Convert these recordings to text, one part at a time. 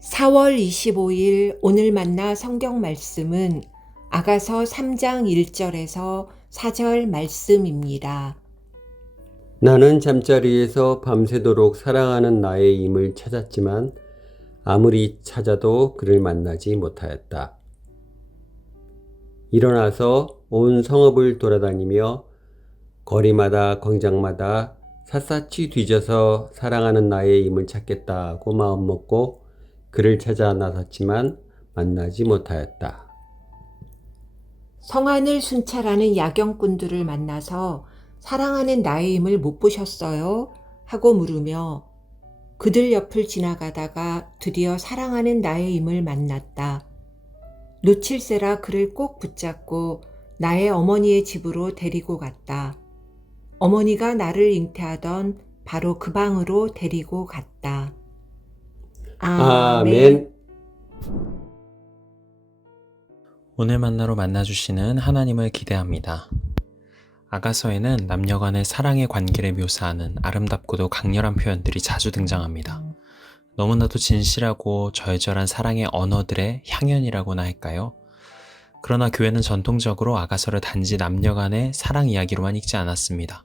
4월 25일 오늘 만나 성경 말씀은 아가서 3장 1절에서 4절 말씀입니다. 나는 잠자리에서 밤새도록 사랑하는 나의 임을 찾았지만 아무리 찾아도 그를 만나지 못하였다. 일어나서 온 성읍을 돌아다니며 거리마다 광장마다 샅샅이 뒤져서 사랑하는 나의 임을 찾겠다고 마음먹고 그를 찾아 나섰지만 만나지 못하였다. 성안을 순찰하는 야경꾼들을 만나서 사랑하는 나의 힘을 못 보셨어요? 하고 물으며 그들 옆을 지나가다가 드디어 사랑하는 나의 힘을 만났다. 놓칠세라 그를 꼭 붙잡고 나의 어머니의 집으로 데리고 갔다. 어머니가 나를 잉태하던 바로 그 방으로 데리고 갔다. 아멘. 오늘 만나로 만나주시는 하나님을 기대합니다. 아가서에는 남녀 간의 사랑의 관계를 묘사하는 아름답고도 강렬한 표현들이 자주 등장합니다. 너무나도 진실하고 절절한 사랑의 언어들의 향연이라고나 할까요? 그러나 교회는 전통적으로 아가서를 단지 남녀 간의 사랑 이야기로만 읽지 않았습니다.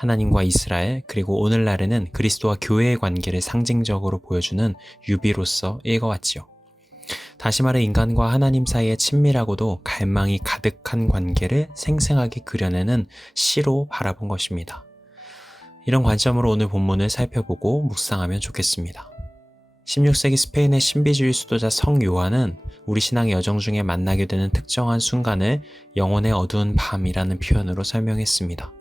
하나님과 이스라엘, 그리고 오늘날에는 그리스도와 교회의 관계를 상징적으로 보여주는 유비로서 읽어왔지요. 다시 말해 인간과 하나님 사이의 친밀하고도 갈망이 가득한 관계를 생생하게 그려내는 시로 바라본 것입니다. 이런 관점으로 오늘 본문을 살펴보고 묵상하면 좋겠습니다. 16세기 스페인의 신비주의 수도자 성 요한은 우리 신앙의 여정 중에 만나게 되는 특정한 순간을 영혼의 어두운 밤이라는 표현으로 설명했습니다.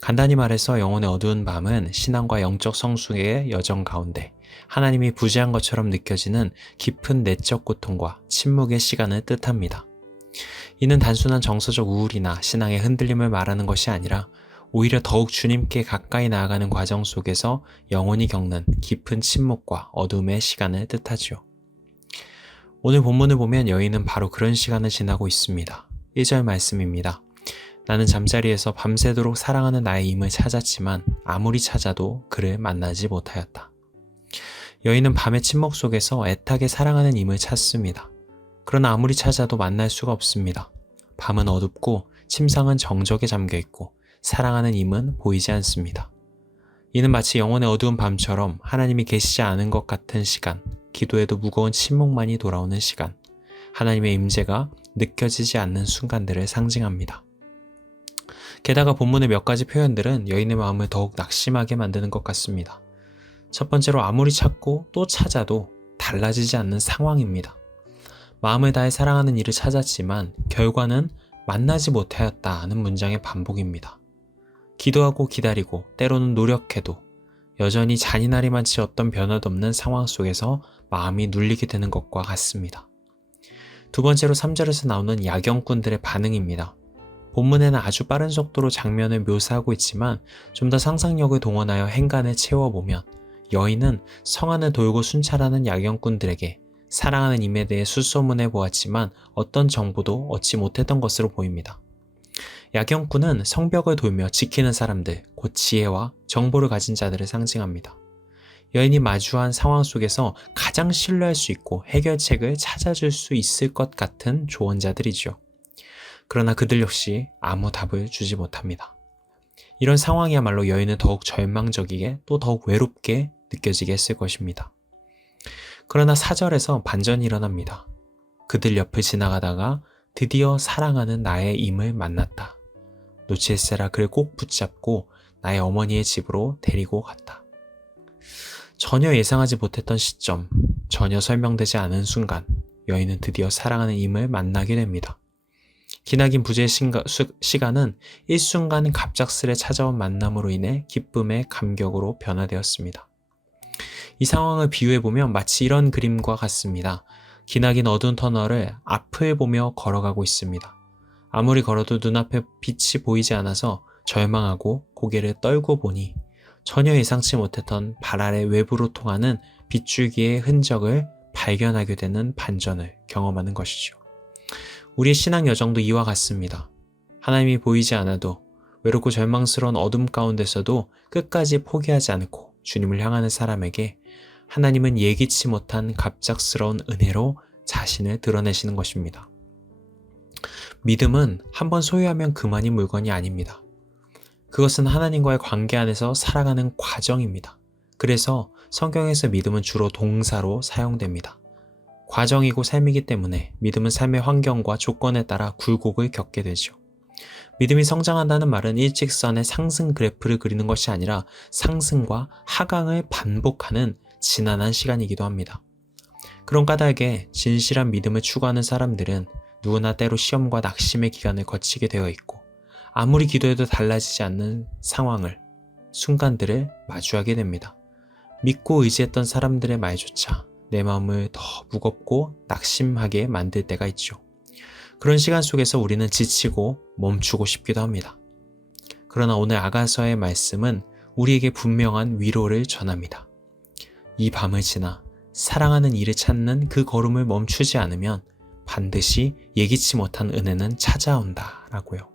간단히 말해서 영혼의 어두운 밤은 신앙과 영적 성숙의 여정 가운데 하나님이 부재한 것처럼 느껴지는 깊은 내적 고통과 침묵의 시간을 뜻합니다. 이는 단순한 정서적 우울이나 신앙의 흔들림을 말하는 것이 아니라 오히려 더욱 주님께 가까이 나아가는 과정 속에서 영혼이 겪는 깊은 침묵과 어둠의 시간을 뜻하지요. 오늘 본문을 보면 여인은 바로 그런 시간을 지나고 있습니다. 1절 말씀입니다. 나는 잠자리에서 밤새도록 사랑하는 나의 임을 찾았지만 아무리 찾아도 그를 만나지 못하였다. 여인은 밤의 침묵 속에서 애타게 사랑하는 임을 찾습니다. 그러나 아무리 찾아도 만날 수가 없습니다. 밤은 어둡고 침상은 정적에 잠겨있고 사랑하는 임은 보이지 않습니다. 이는 마치 영혼의 어두운 밤처럼 하나님이 계시지 않은 것 같은 시간, 기도에도 무거운 침묵만이 돌아오는 시간, 하나님의 임재가 느껴지지 않는 순간들을 상징합니다. 게다가 본문의 몇 가지 표현들은 여인의 마음을 더욱 낙심하게 만드는 것 같습니다. 첫 번째로 아무리 찾고 또 찾아도 달라지지 않는 상황입니다. 마음을 다해 사랑하는 이를 찾았지만 결과는 만나지 못하였다는 문장의 반복입니다. 기도하고 기다리고 때로는 노력해도 여전히 잔인하리만치 어떤 변화도 없는 상황 속에서 마음이 눌리게 되는 것과 같습니다. 두 번째로 3절에서 나오는 야경꾼들의 반응입니다. 본문에는 아주 빠른 속도로 장면을 묘사하고 있지만 좀 더 상상력을 동원하여 행간을 채워보면 여인은 성안을 돌고 순찰하는 야경꾼들에게 사랑하는 임에 대해 수소문해 보았지만 어떤 정보도 얻지 못했던 것으로 보입니다. 야경꾼은 성벽을 돌며 지키는 사람들, 곧 지혜와 정보를 가진 자들을 상징합니다. 여인이 마주한 상황 속에서 가장 신뢰할 수 있고 해결책을 찾아줄 수 있을 것 같은 조언자들이죠. 그러나 그들 역시 아무 답을 주지 못합니다. 이런 상황이야말로 여인은 더욱 절망적이게 또 더욱 외롭게 느껴지게 했을 것입니다. 그러나 4절에서 반전이 일어납니다. 그들 옆을 지나가다가 드디어 사랑하는 나의 임을 만났다. 놓칠세라 그를 꼭 붙잡고 나의 어머니의 집으로 데리고 갔다. 전혀 예상하지 못했던 시점, 전혀 설명되지 않은 순간, 여인은 드디어 사랑하는 임을 만나게 됩니다. 기나긴 부재의 시간은 일순간 갑작스레 찾아온 만남으로 인해 기쁨의 감격으로 변화되었습니다. 이 상황을 비유해보면 마치 이런 그림과 같습니다. 기나긴 어두운 터널을 앞을 보며 걸어가고 있습니다. 아무리 걸어도 눈앞에 빛이 보이지 않아서 절망하고 고개를 떨고 보니 전혀 예상치 못했던 발 아래 외부로 통하는 빗줄기의 흔적을 발견하게 되는 반전을 경험하는 것이죠. 우리의 신앙 여정도 이와 같습니다. 하나님이 보이지 않아도 외롭고 절망스러운 어둠 가운데서도 끝까지 포기하지 않고 주님을 향하는 사람에게 하나님은 예기치 못한 갑작스러운 은혜로 자신을 드러내시는 것입니다. 믿음은 한번 소유하면 그만인 물건이 아닙니다. 그것은 하나님과의 관계 안에서 살아가는 과정입니다. 그래서 성경에서 믿음은 주로 동사로 사용됩니다. 과정이고 삶이기 때문에 믿음은 삶의 환경과 조건에 따라 굴곡을 겪게 되죠. 믿음이 성장한다는 말은 일직선의 상승 그래프를 그리는 것이 아니라 상승과 하강을 반복하는 지난한 시간이기도 합니다. 그런 까닭에 진실한 믿음을 추구하는 사람들은 누구나 때로 시험과 낙심의 기간을 거치게 되어 있고 아무리 기도해도 달라지지 않는 상황을, 순간들을 마주하게 됩니다. 믿고 의지했던 사람들의 말조차 내 마음을 더 무겁고 낙심하게 만들 때가 있죠. 그런 시간 속에서 우리는 지치고 멈추고 싶기도 합니다. 그러나 오늘 아가서의 말씀은 우리에게 분명한 위로를 전합니다. 이 밤을 지나 사랑하는 이를 찾는 그 걸음을 멈추지 않으면 반드시 예기치 못한 은혜는 찾아온다 라고요.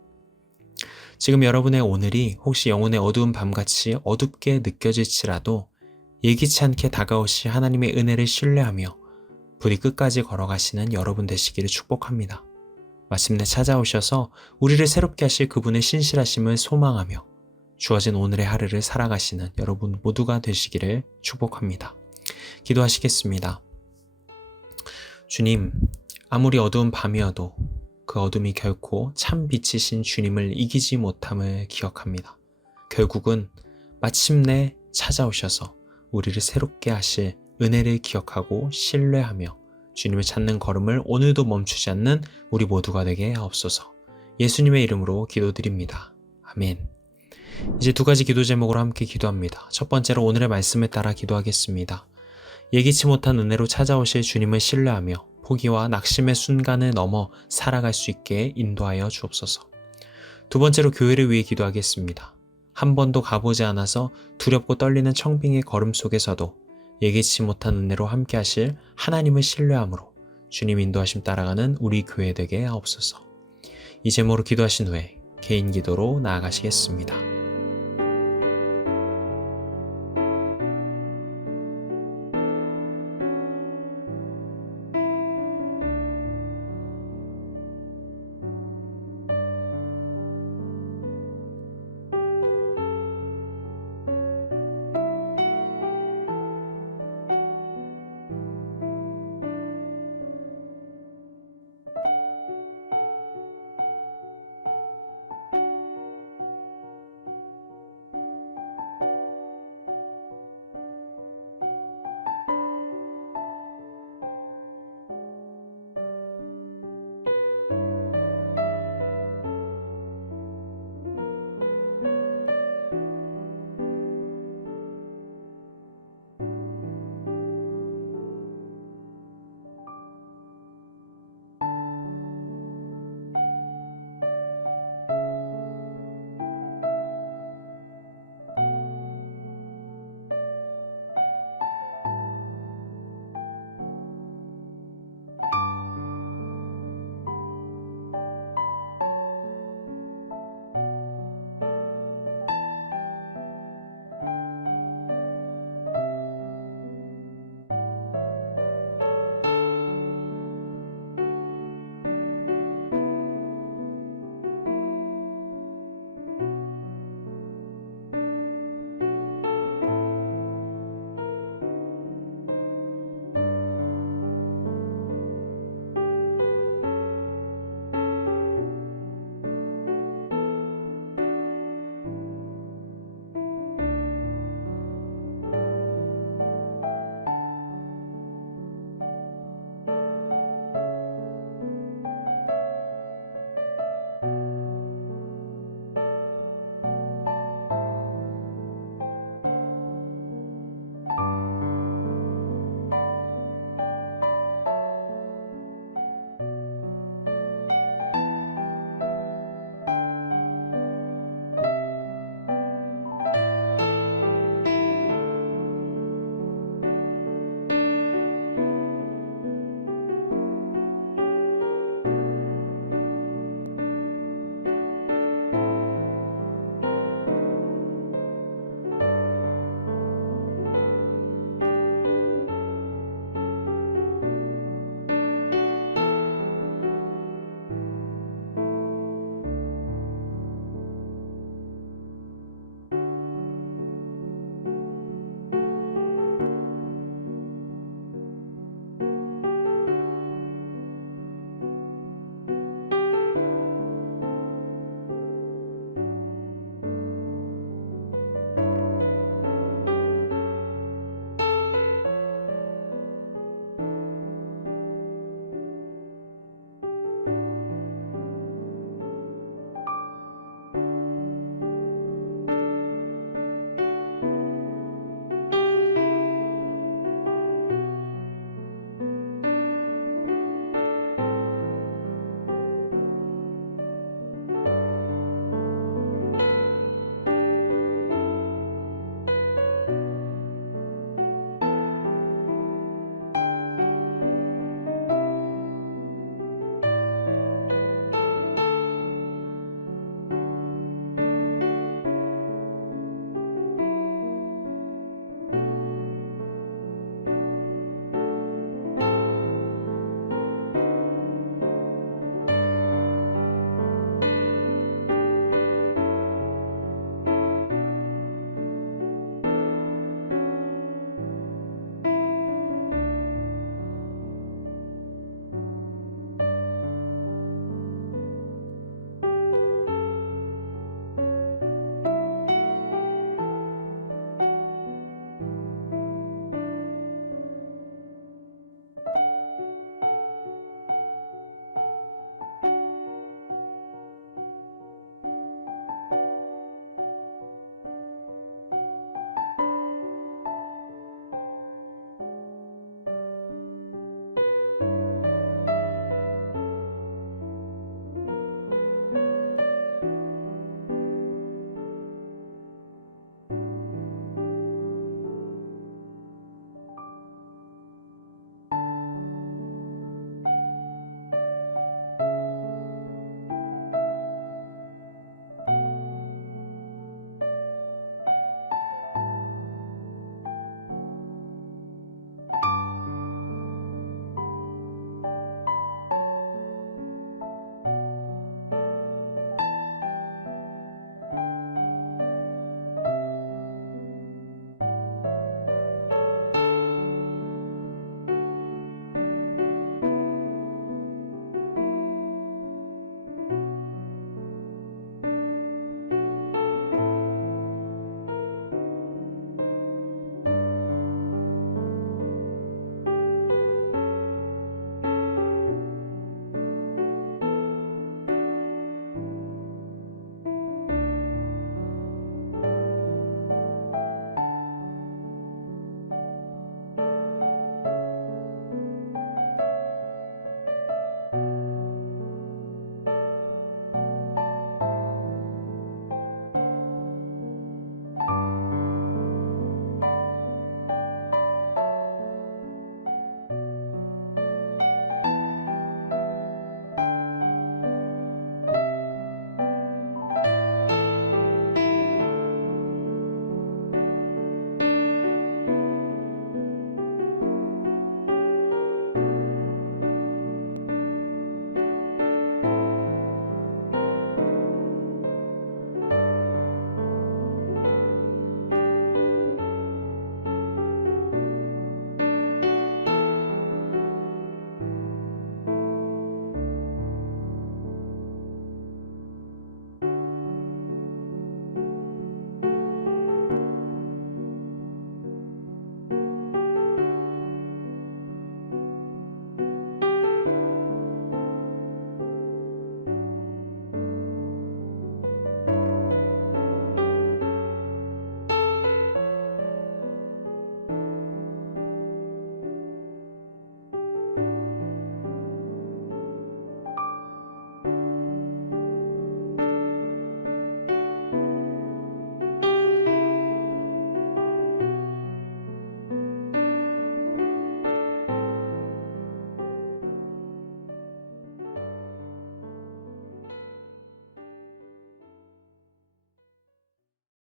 지금 여러분의 오늘이 혹시 영혼의 어두운 밤같이 어둡게 느껴질지라도 예기치 않게 다가오시 하나님의 은혜를 신뢰하며 부디 끝까지 걸어가시는 여러분 되시기를 축복합니다. 마침내 찾아오셔서 우리를 새롭게 하실 그분의 신실하심을 소망하며 주어진 오늘의 하루를 살아가시는 여러분 모두가 되시기를 축복합니다. 기도하시겠습니다. 주님, 아무리 어두운 밤이어도 그 어둠이 결코 참 빛이신 주님을 이기지 못함을 기억합니다. 결국은 마침내 찾아오셔서 우리를 새롭게 하실 은혜를 기억하고 신뢰하며 주님을 찾는 걸음을 오늘도 멈추지 않는 우리 모두가 되게 하옵소서. 예수님의 이름으로 기도드립니다. 아멘. 이제 두 가지 기도 제목으로 함께 기도합니다. 첫 번째로 오늘의 말씀을 따라 기도하겠습니다. 예기치 못한 은혜로 찾아오실 주님을 신뢰하며 포기와 낙심의 순간을 넘어 살아갈 수 있게 인도하여 주옵소서. 두 번째로 교회를 위해 기도하겠습니다. 한 번도 가보지 않아서 두렵고 떨리는 청빙의 걸음 속에서도 예기치 못한 은혜로 함께 하실 하나님을 신뢰함으로 주님 인도하심 따라가는 우리 교회 되게 하옵소서. 이 제목으로 기도하신 후에 개인 기도로 나아가시겠습니다.